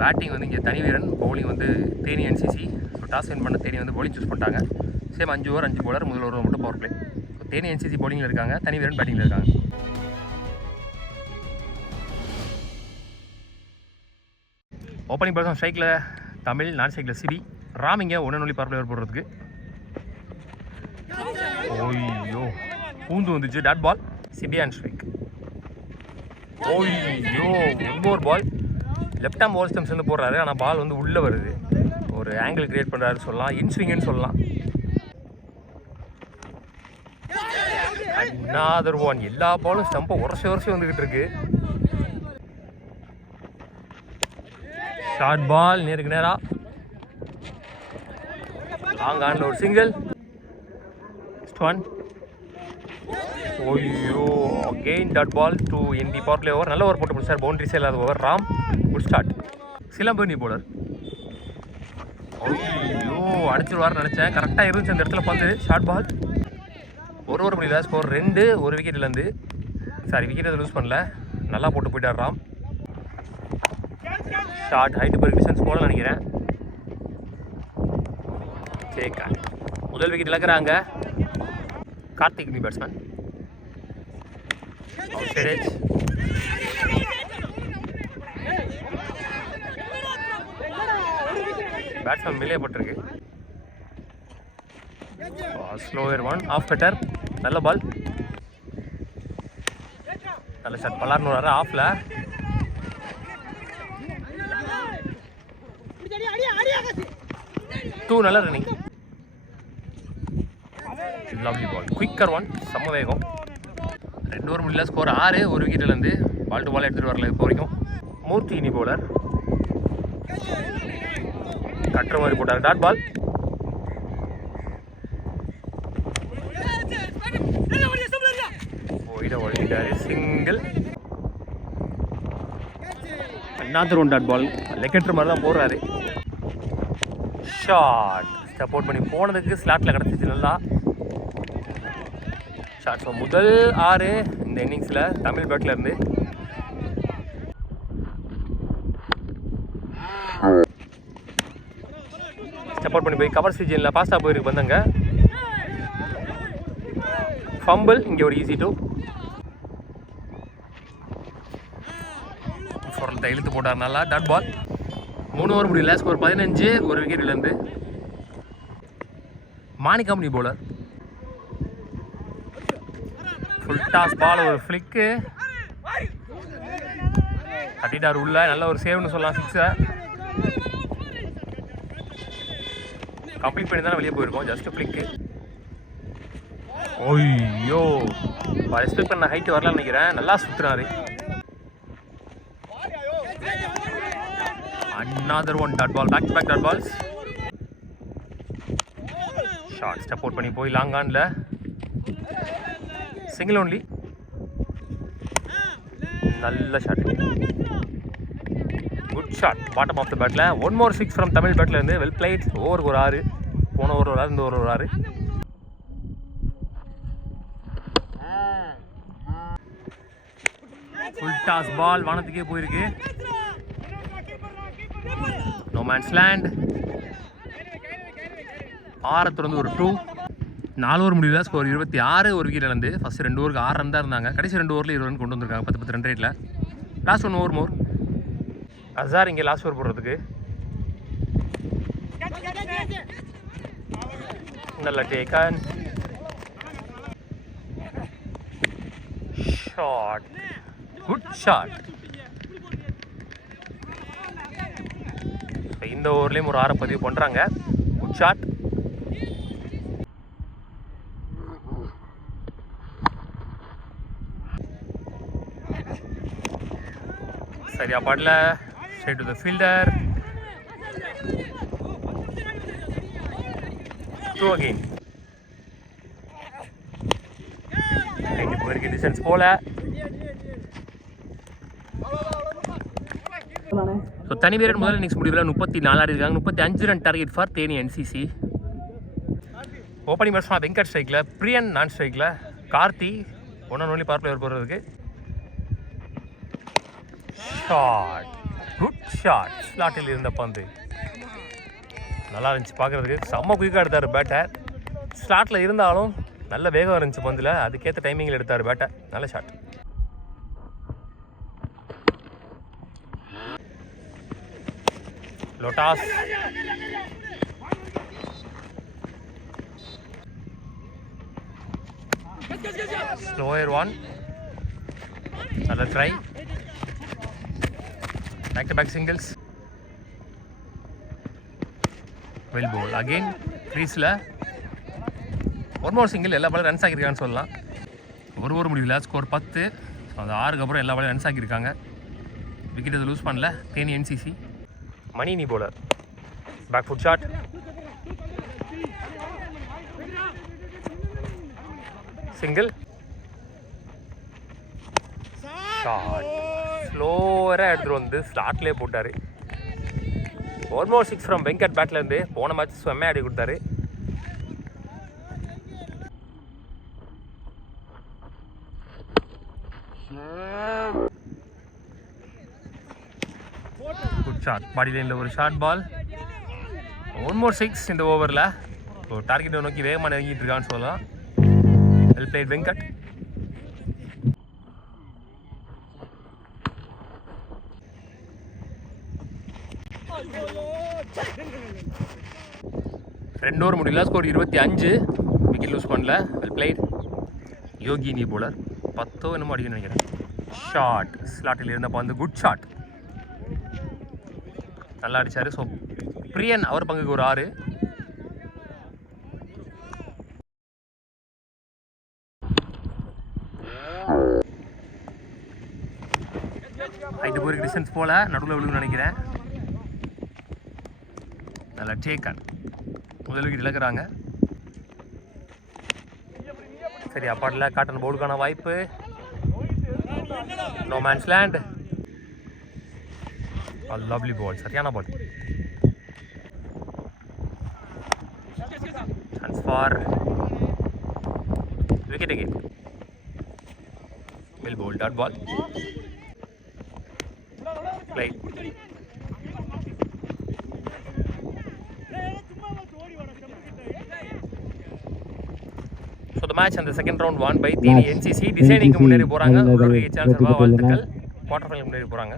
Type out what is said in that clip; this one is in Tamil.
பேட்டிங் வந்து இங்கே தனிவீரன், பவுலிங் வந்து Theni NCC. So toss win பண்ண தேனி வந்து பவுலிங் சூஸ் பண்ணிட்டாங்க. சேம் 5 ஓவர் 5 பவுலர், முதல் ஓவர் மட்டும் பவர் பிளே. தேனி என்சிசி பவுலிங்கில் இருக்காங்க, தனிவீரன் பேட்டிங்கில் இருக்காங்க. ஓப்பனிங் பர்சன் ஸ்ட்ரைக்கில் தமிழ், நான் ஸ்ட்ரைக்கில் சிபி. ராம் இங்கே 1 பவர் பிளேவர் போடுறதுக்கு. ஓய்யோ பூந்து வந்துச்சு, டாட் பால். சிபி அண்ட் ஸ்ட்ரைக். ஓய்யோ one more ball. Left arm over stumps வந்து போடுறாரு, ஆனால் பால் வந்து உள்ளே வருது. ஒரு ஆங்கிள் கிரியேட் பண்ணுறாரு சொல்லலாம், இன்ஸ்விங்னு சொல்லலாம். Another one. எல்லா பாலும் ஸ்டம்பை உரசி வந்துக்கிட்டு இருக்கு. ஷார்ட் பால் நேருக்கு நேராக லாங் ஆனில் ஒரு சிங்கிள். ஒன். ஓய்யோ அகெயின் டாட் பால் டு என்டி பவர் பிளே ஓவர். நல்ல ஓவர் போட்டு முடிச்சார், பவுண்டரிஸே இல்லாத ஓவர். Ram good start. சிலம்பு நீ போலர். ஓய்யோ அடிச்சிருவார்னு நினச்சேன், கரெக்டாக இருந்துச்சு அந்த இடத்துல பந்து. Short ball. ஒரு ஓவர் முடியல, ஸ்கோர் 2. ஒரு விக்கெட்லேருந்து விக்கெட் லூஸ் பண்ணல, நல்லா போட்டு போயிட்டார் Ram. Short height for distance போல நினைக்கிறேன். சரிக்கா, முதல் விக்கெட் இழக்கிறாங்க. Karthik new batsman. பேட்ஸ்மேன் மேலே பட்டிருக்கு. Slower one, off cutter. நல்ல பால், நல்ல ஷாட். பலார்னு வர ஆஃப்ல. நல்ல running. Lovely ball, quicker one, செம்ம வேகம். 2 ஓவர் முடியல, ஸ்கோர் 6. ஒரு விக்கெட்லேருந்து பால் டு பால் எடுத்துகிட்டு வரல இப்போ வரைக்கும். மூர்த்தி இனி போலர். கட்டுற மாதிரி போட்டார், டாட் பால். ஓடிட்டாரு, single. Another one dot ball. லெக்கெட்டுற மாதிரி தான் போடுறாரு. ஷார்ட் சப்போர்ட் பண்ணி போனதுக்கு ஸ்லாட்டில் கிடச்சிச்சு நல்லா. ஷார்ட். ஸோ முதல் 6 இந்த இன்னிங்ஸில் தமிழ் பேட்டில் இருந்து. சப்போர்ட் பண்ணி போய் கவர் சீஜனில் பாஸ்டாக போயிருக்கு வந்தாங்க. ஃபம்பிள். இங்கே ஒரு ஈஸி 2. சொல்கிறத இழுத்து போட்டார் நல்லா, டாட் பால். 3 ஓவர் முடியல, ஸ்கோர் 15. ஒரு விக்கெட்லேருந்து. மாணிக்கம்பனி போலர். ஃபுல் டாஸ் பால், ஒரு ஃப்ளிக்கு. கட்டிட்டார் உள்ள, நல்ல ஒரு சேவ்னு சொல்லலாம். 6 கம்ப்ளீட் பண்ணி தானே வெளியே போயிருக்கோம், ஜஸ்ட் ஃப்ளிக்கு. ஓய்யோ எக்ஸ்பெக்ட் பண்ண ஹைட்டு வரலான்னு நினைக்கிறேன், நல்லா சுற்றுறாரு. Another one dot ball, back to back dot balls. Shot step out பண்ணி போய் லாங் ஆன்ல சிங்கிள் ஒன்லி. நல்ல shot, good shot, bottom of the பேட்ல. 1 more 6 ஃப்ரம் தமிழ் பேட்ல இருந்து. Well played. ஓவருக்கு ஒரு 6, போன ஓவர் ஒரு 6, இந்த ஓவர் ஒரு 6. ஃபுல் டாஸ் பால் வானத்துக்கே போயிருக்கு. No man's land. 6 தொடர்ந்து ஒரு 2. 4 ஓவர் முடியல, ஸ்கோர் 26. ஒரு விக்கெட் இழந்து. ஃபஸ்ட்டு 2 ஓவருக்கு 6 ரன் தான் இருந்தாங்க, கடைசி 2 ஓவரில் 20 ரன் கொண்டு வந்திருக்காங்க. 10 ரன் ரேட்டில். லாஸ்ட் 1 ஓவர் மோர். அசார் இங்கே லாஸ்ட் ஓவர் போடுறதுக்கு. நல்ல டேக்கன் ஷாட், குட் ஷாட். இந்த ஓவர்லேயும் ஒரு 6 பதிவு பண்ணுறாங்க. Good shot. சரியா பாடல. Straight to the fielder. Throw again. போயிருக்கு, டிஸ்டன்ஸ் போல. ஸோ தனிவீரன் முதல் இன்னிங்ஸ் முடிவில் 34 இருக்காங்க. 35 run target for Theni NCC. Opening batsman Venkat ஸ்ட்ரைக்கில், பிரியன் நான் ஸ்ட்ரைக்கில், கார்த்தி 1 பவர் பிளேயர் போடுறதுக்கு. Shot, good shot. ஸ்லாட்டில் இருந்த பந்து நல்லா இருந்துச்சு பார்க்குறதுக்கு. செம்ம குயிக்காக எடுத்தார் பேட்டை. ஸ்லாட்டில் இருந்தாலும் நல்ல வேகம் இருந்துச்சு பந்தில். அதுக்கேற்ற டைமிங்கில் எடுத்தார் பேட்டை. நல்ல ஷாட். லோட்டாஸ் ஸ்லோயர் ஒன். நல்ல try. Back to back singles. Well bowl again க்ரீஸில் ஒரு மோர் சிங்கிள். எல்லா பாலும் ரன்ஸ் ஆகியிருக்காங்கன்னு சொல்லலாம். ஒரு முடிவில் ஸ்கோர் 10. ஸோ அந்த 6க்கு அப்புறம் எல்லா பாலும் ரன்ஸ் ஆகியிருக்காங்க. விக்கெட் எதுவும் லூஸ் பண்ணல. Theni NCC. Manini bowler. Back foot shot. Single shot. ஸ்லோவராக எடுத்துகிட்டு வந்து ஸ்லாட்லேயே போட்டார். ஒரு மோர் 6 ஃப்ரம் வெங்கட் பேட்லேருந்து. போன மேட்ச் செம்மையாக ஆடி கொடுத்தாரு. Good shot. பாடி லைனில் ஒரு ஷார்ட் பால். ஒன் மோர் 6 இந்த ஓவரில். ஒரு டார்கெட்டை நோக்கி வேகமாக நெருங்கிட்டு இருக்கான்னு சொல்லலாம். Well played Venkat. ரெண்டு ஓவர் முடியல. ஸ்கோர் 25. விக்கெட் லூஸ் பண்ணல. Well played. யோகினி போலர். 10 என்னமோ அடிக்கணும்னு நினைக்கிறேன். ஷாட். ஸ்லாட்டில் இருந்த பந்து. Good shot. நல்லா அடித்தார். ஸோ பிரியன் அவர் பங்குக்கு ஒரு 6. ஹைட்டு போருக்கு டிஸ்டன்ஸ் போல் நடுவில் விழுன்னு நினைக்கிறேன். நல்லா டேக்கன். முதல் விக்கெட் இழக்கிறாங்க. சரி அப்பாட்டில் காட்டன் போர்டுக்கான வாய்ப்பு. No man's land. Lovely ball. சரியான ball. Chance for wicket again. Well bowl. Dot ball. Play. So the match and the second round won by TNCC. டிசைனிங்க்கு முன்னேறி போறாங்க. ஒரு சான்ஸ் வாழ்த்துக்கள். குவார்டர் ஃபைனல் முன்னேறி போறாங்க.